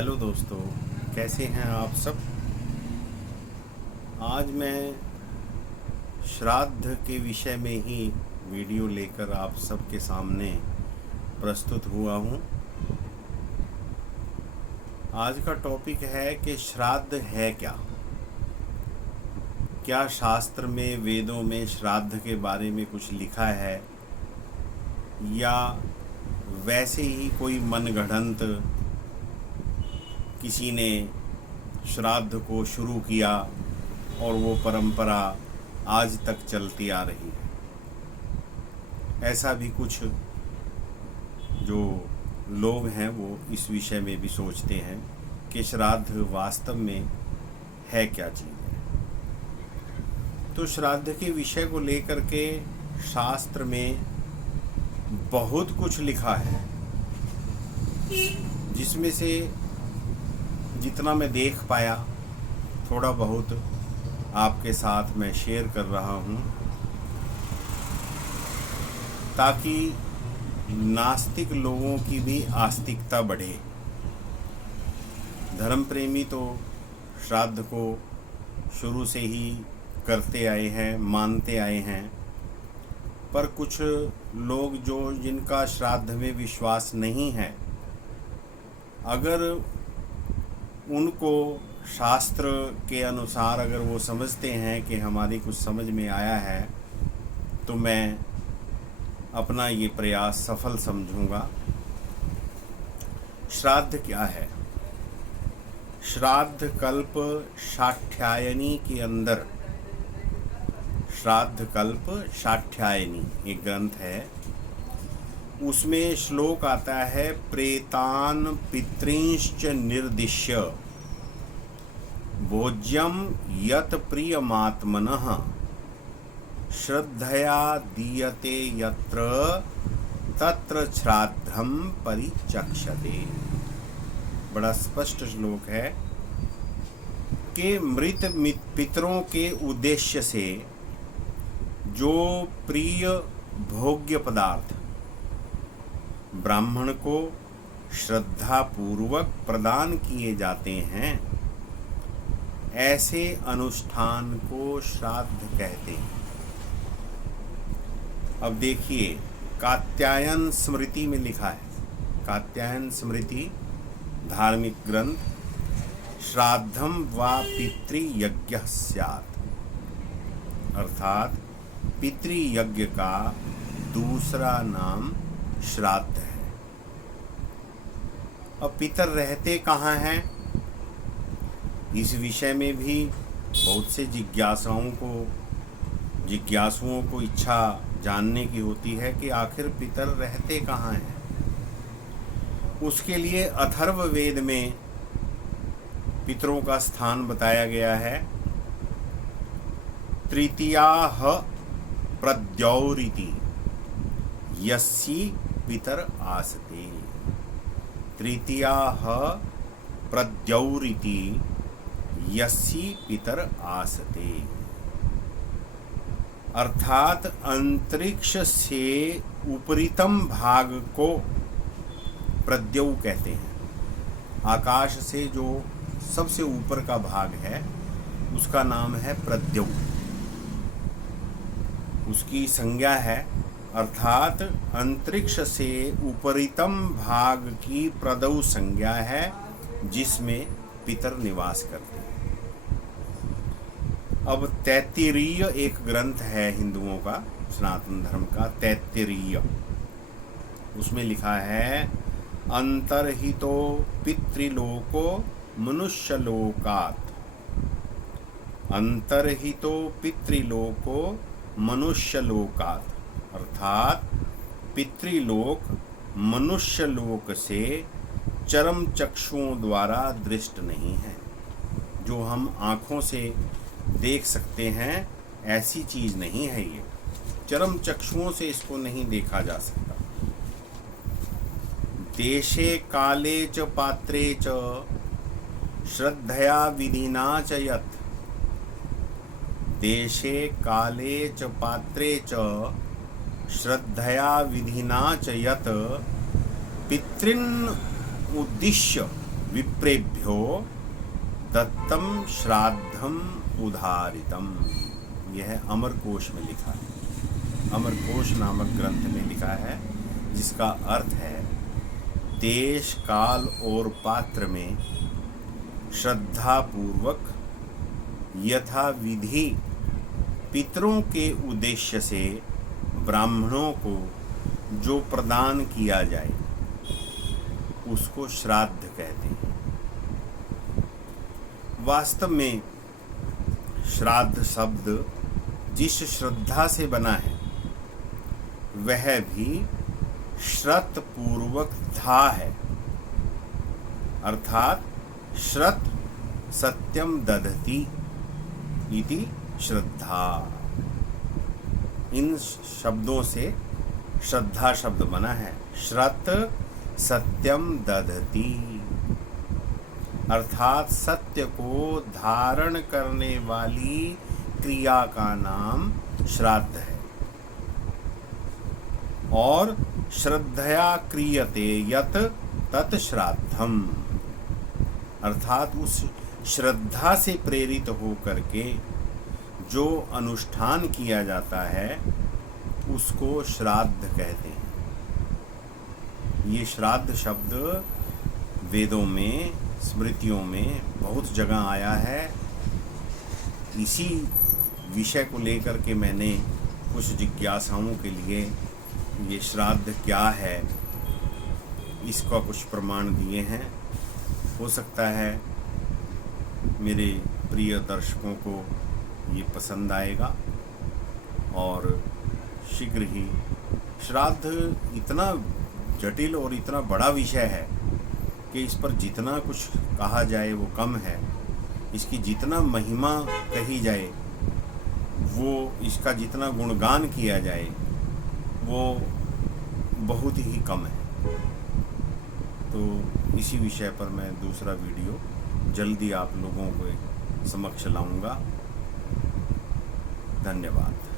Hello दोस्तों, कैसे हैं आप सब। आज मैं श्राद्ध के विषय में ही वीडियो लेकर आप सबके सामने प्रस्तुत हुआ हूँ। आज का टॉपिक है कि श्राद्ध है क्या। क्या शास्त्र में, वेदों में श्राद्ध के बारे में कुछ लिखा है, या वैसे ही कोई मनगढ़ंत किसी ने श्राद्ध को शुरू किया और वो परंपरा आज तक चलती आ रही है। ऐसा भी कुछ जो लोग हैं वो इस विषय में भी सोचते हैं कि श्राद्ध वास्तव में है क्या चीज़ है। तो श्राद्ध के विषय को लेकर के शास्त्र में बहुत कुछ लिखा है, जिसमें से जितना मैं देख पाया थोड़ा बहुत आपके साथ मैं शेयर कर रहा हूँ, ताकि नास्तिक लोगों की भी आस्तिकता बढ़े। धर्म प्रेमी तो श्राद्ध को शुरू से ही करते आए हैं, मानते आए हैं, पर कुछ लोग जिनका श्राद्ध में विश्वास नहीं है, अगर उनको शास्त्र के अनुसार अगर वो समझते हैं कि हमारी कुछ समझ में आया है, तो मैं अपना ये प्रयास सफल समझूंगा। श्राद्ध क्या है? श्राद्ध कल्प शाठ्यायनी के अंदर, श्राद्ध कल्प शाठ्यायनी एक ग्रंथ है, उसमें श्लोक आता है, प्रेतान पितृंश्च निर्दिश्य भोज्यम यत प्रियमात्मनः श्रद्धया दीयते यत्र तत्र श्राद्धम परिचक्षते। बड़ा स्पष्ट श्लोक है कि मृत पितरों के उद्देश्य से जो प्रिय भोग्य पदार्थ ब्राह्मण को श्रद्धा पूर्वक प्रदान किए जाते हैं, ऐसे अनुष्ठान को श्राद्ध कहते हैं। अब देखिए, कात्यायन स्मृति में लिखा है, कात्यायन स्मृति धार्मिक ग्रंथ, श्राद्धम वा पितृयज्ञ स्यात्, अर्थात पितृयज्ञ का दूसरा नाम श्राद्ध है। अब पितर रहते कहाँ हैं, इस विषय में भी बहुत से जिज्ञासुओं को इच्छा जानने की होती है कि आखिर पितर रहते कहाँ हैं। उसके लिए अथर्व वेद में पितरों का स्थान बताया गया है। तृतीयाः प्रद्यौरिति यस्सी पितर आसते, तृतीयाः प्रद्यौरिति यस्सी पितर आसते, अर्थात अंतरिक्ष से उपरितम भाग को प्रद्यौ कहते हैं। आकाश से जो सबसे ऊपर का भाग है उसका नाम है प्रद्यौ, उसकी संज्ञा है, अर्थात अंतरिक्ष से उपरितम भाग की प्रदौ संज्ञा है, जिसमें पितर निवास करते हैं। अब तैत्तिरीय एक ग्रंथ है हिंदुओं का, सनातन धर्म का, तैत्तिरीय, उसमें लिखा है, अंतर्हितो पितृलोको मनुष्यलोकात्, अंतर्हितो पितृलोको मनुष्यलोकात्, अर्थात पितृलोक मनुष्यलोक से चरम चक्षुओं द्वारा दृष्ट नहीं है। जो हम आँखों से देख सकते हैं ऐसी चीज़ नहीं है ये, चरम चक्षुओं से इसको नहीं देखा जा सकता। देशे काले च पात्रे च श्रद्धया विधिना च यत्, देशे काले च पात्रे च श्रद्धया विधिना च यत् पितृन् उद्दिश्य विप्रेभ्यो दत्तम श्राद्धम उदारितम। यह अमरकोश में लिखा है, अमरकोश नामक ग्रंथ में लिखा है, जिसका अर्थ है देश काल और पात्र में श्रद्धा पूर्वक यथा विधि पितरों के उद्देश्य से ब्राह्मणों को जो प्रदान किया जाए उसको श्राद्ध कहते हैं। वास्तव में श्राद्ध शब्द जिस श्रद्धा से बना है वह भी श्रत पूर्वक था है, अर्थात श्रत सत्यम दधति इति श्रद्धा। इन शब्दों से श्रद्धा शब्द बना है। श्रत सत्यम दधति अर्थात सत्य को धारण करने वाली क्रिया का नाम श्राद्ध है। और श्रद्धया क्रियते यत तत् श्राद्धम अर्थात उस श्रद्धा से प्रेरित हो करके जो अनुष्ठान किया जाता है उसको श्राद्ध कहते हैं। ये श्राद्ध शब्द वेदों में, स्मृतियों में बहुत जगह आया है। इसी विषय को लेकर के मैंने कुछ जिज्ञासाओं के लिए ये श्राद्ध क्या है इसका कुछ प्रमाण दिए हैं। हो सकता है मेरे प्रिय दर्शकों को ये पसंद आएगा। और शीघ्र ही श्राद्ध इतना जटिल और इतना बड़ा विषय है कि इस पर जितना कुछ कहा जाए वो कम है। इसकी जितना महिमा कही जाए, वो इसका जितना गुणगान किया जाए वो बहुत ही कम है। तो इसी विषय पर मैं दूसरा वीडियो जल्दी आप लोगों को समक्ष लाऊंगा। धन्यवाद।